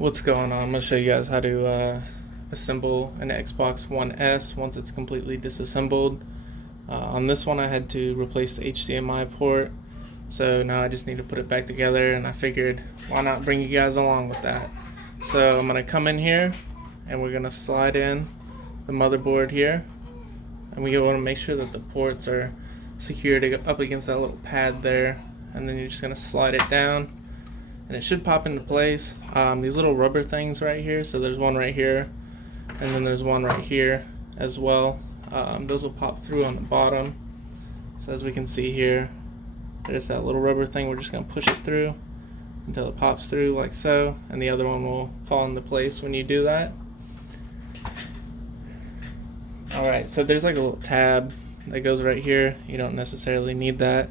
What's going on? I'm going to show you guys how to assemble an Xbox One S once it's completely disassembled. On this one I had to replace the HDMI port, so now I just need to put it back together, and I figured why not bring you guys along with that. So I'm going to come in here and we're going to slide in the motherboard here, and we want to make sure that the ports are secured up against that little pad there, and then you're just going to slide it down and it should pop into place. These little rubber things right here, so there's one right here and then there's one right here as well. Those will pop through on the bottom. So as we can see here, there's that little rubber thing. We're just going to push it through until it pops through like so, and the other one will fall into place when you do that. Alright, so there's like a little tab that goes right here. You don't necessarily need that.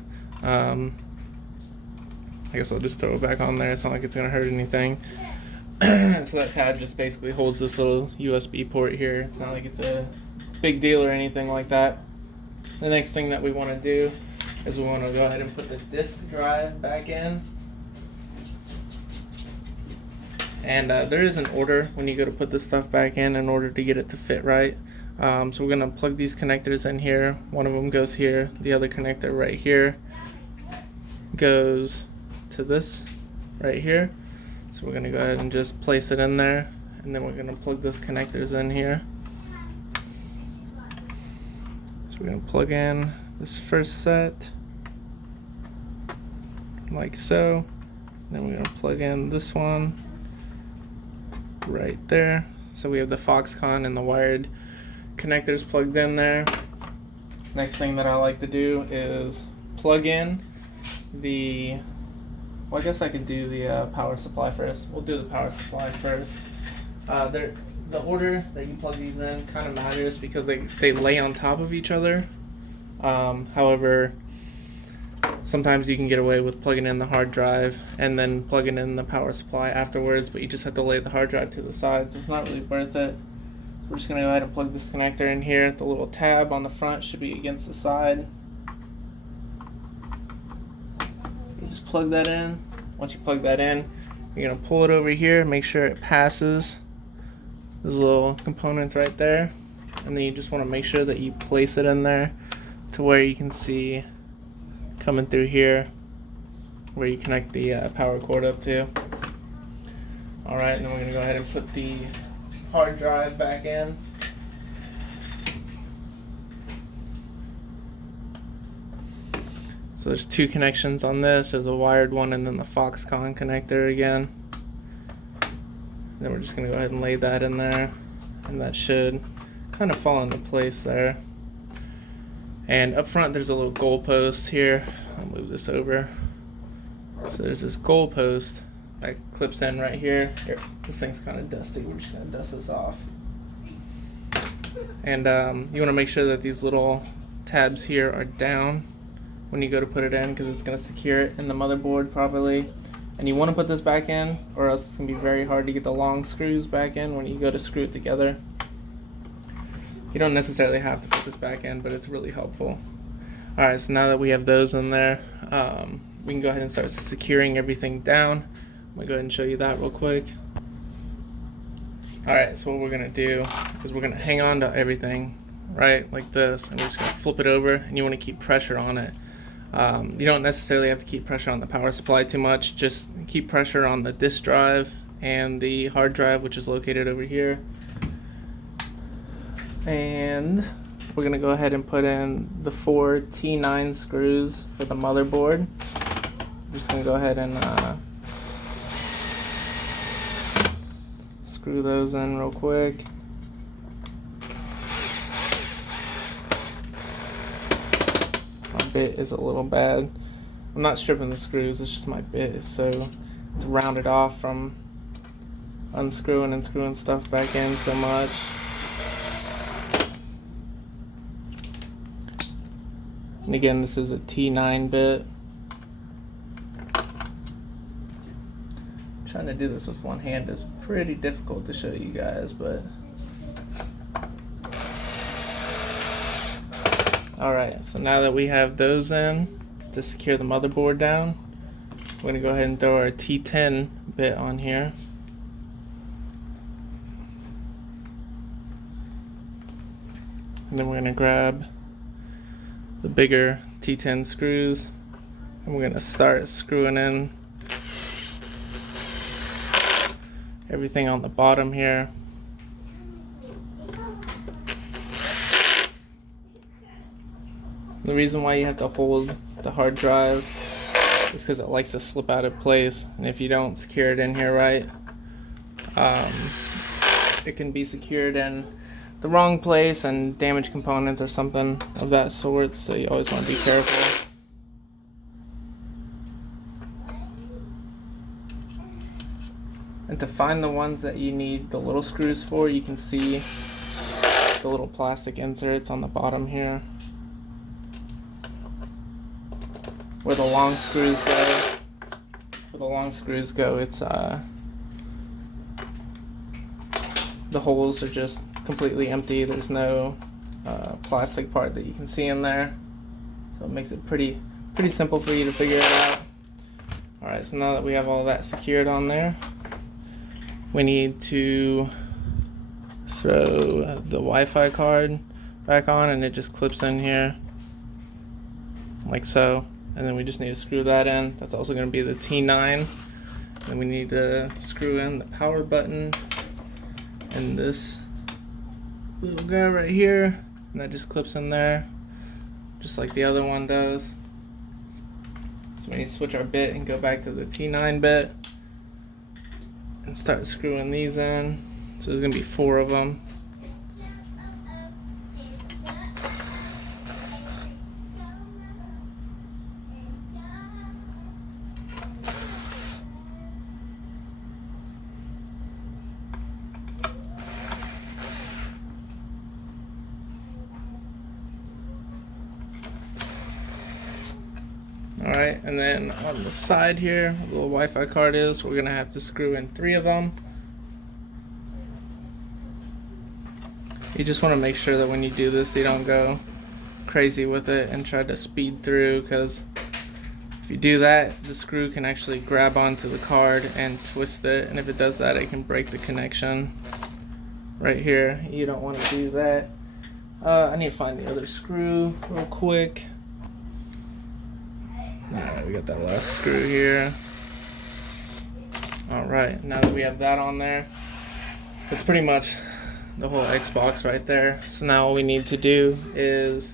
I guess I'll just throw it back on there. It's not like it's going to hurt anything. So that tab just basically holds this little USB port here. It's not like it's a big deal or anything like that. The next thing that we want to do is we want to go ahead and put the disk drive back in. And there is an order when you go to put this stuff back in order to get it to fit right. So we're going to plug these connectors in here. One of them goes here. The other connector right here goes to this right here. So we're going to go ahead and just place it in there, and then we're going to plug those connectors in here. So we're going to plug in this first set like so. Then we're going to plug in this one right there. So we have the Foxconn and the wired connectors plugged in there. Next thing that I like to do is plug in the, well, I guess I could do the power supply first. We'll do the power supply first. The order that you plug these in kind of matters because they lay on top of each other. However, sometimes you can get away with plugging in the hard drive and then plugging in the power supply afterwards, but you just have to lay the hard drive to the side, so it's not really worth it. We're just going to go ahead and plug this connector in here. The little tab on the front should be against the side. You just plug that in. Once you plug that in, you're going to pull it over here, make sure it passes those little components right there, and then you just want to make sure that you place it in there to where you can see coming through here where you connect the power cord up to. Alright, and then we're going to go ahead and put the hard drive back in. So there's two connections on this. There's a wired one and then the Foxconn connector again. And then we're just going to go ahead and lay that in there, and that should kind of fall into place there. And up front there's a little goal post here. I'll move this over. So there's this goal post that clips in right here. Here, this thing's kind of dusty. We're just going to dust this off. And you want to make sure that these little tabs here are down when you go to put it in, because it's going to secure it in the motherboard properly. And you want to put this back in, or else it's going to be very hard to get the long screws back in when you go to screw it together. You don't necessarily have to put this back in, but it's really helpful. Alright, so now that we have those in there, we can go ahead and start securing everything down. I'm going to go ahead and show you that real quick. Alright, so what we're going to do is we're going to hang on to everything, right, like this, and we're just going to flip it over, and you want to keep pressure on it. You don't necessarily have to keep pressure on the power supply too much, just keep pressure on the disk drive and the hard drive, which is located over here. And we're going to go ahead and put in the 4 T9 screws for the motherboard. I'm just going to go ahead and screw those in real quick. My bit is a little bad. I'm not stripping the screws, it's just my bit, so it's rounded off from unscrewing and screwing stuff back in so much. And again, this is a T9 bit. Trying to do this with one hand is pretty difficult to show you guys, but alright, so now that we have those in to secure the motherboard down, we're going to go ahead and throw our T10 bit on here. And then we're gonna grab the bigger T10 screws and we're gonna start screwing in everything on the bottom here. The reason why you have to hold the hard drive is because it likes to slip out of place, and if you don't secure it in here right, it can be secured in the wrong place and damage components or something of that sort, so you always want to be careful. And to find the ones that you need the little screws for, you can see the little plastic inserts on the bottom here. Where the long screws go, it's the holes are just completely empty. There's no plastic part that you can see in there, so it makes it pretty simple for you to figure it out. Alright, so now that we have all that secured on there, we need to throw the Wi-Fi card back on, and it just clips in here like so. And then we just need to screw that in. That's also going to be the T9. And we need to screw in the power button and this little guy right here, and that just clips in there just like the other one does. So we need to switch our bit and go back to the T9 bit and start screwing these in. So there's going to be 4 of them. Alright, and then on the side here, where the little Wi-Fi card is, we're going to have to screw in 3 of them. You just want to make sure that when you do this, you don't go crazy with it and try to speed through, because if you do that, the screw can actually grab onto the card and twist it, and if it does that, it can break the connection right here. You don't want to do that. I need to find the other screw real quick. Alright, we got that last screw here. Alright, now that we have that on there, that's pretty much the whole Xbox right there. So now all we need to do is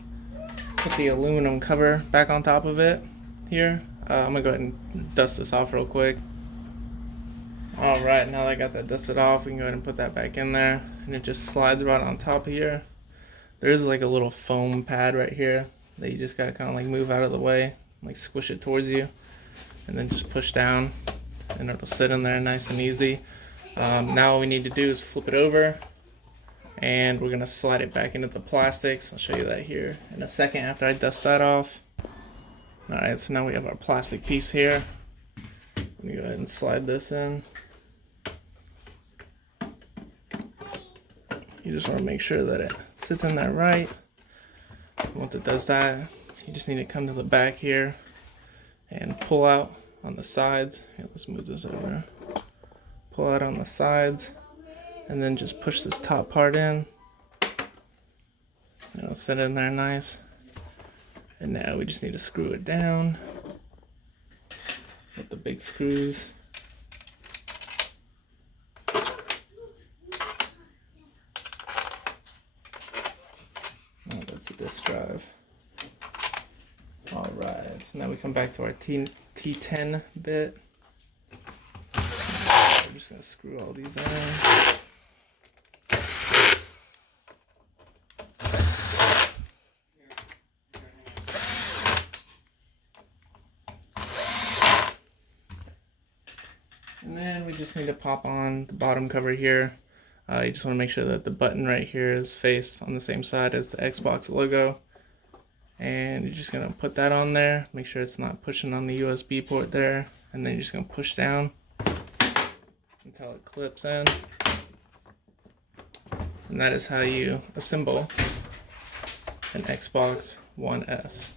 put the aluminum cover back on top of it here. I'm gonna go ahead and dust this off real quick. Alright, now that I got that dusted off, we can go ahead and put that back in there, and it just slides right on top of here. There's like a little foam pad right here that you just gotta kind of like move out of the way, like squish it towards you, and then just push down, and it'll sit in there nice and easy. Now all we need to do is flip it over, and we're gonna slide it back into the plastics. I'll show you that here in a second after I dust that off. Alright, so now we have our plastic piece here. Let me go ahead and slide this in. You just want to make sure that it sits in there right. Once it does that, you just need to come to the back here and pull out on the sides. Here, let's move this over. Pull out on the sides, and then just push this top part in. It'll sit in there nice. And now we just need to screw it down with the big screws. Oh, that's the disk drive. Alright, so now we come back to our T10 bit. We're just going to screw all these in. And then we just need to pop on the bottom cover here. You just want to make sure that the button right here is faced on the same side as the Xbox logo. And you're just going to put that on there. Make sure it's not pushing on the USB port there. And then you're just going to push down until it clips in. And that is how you assemble an Xbox One S.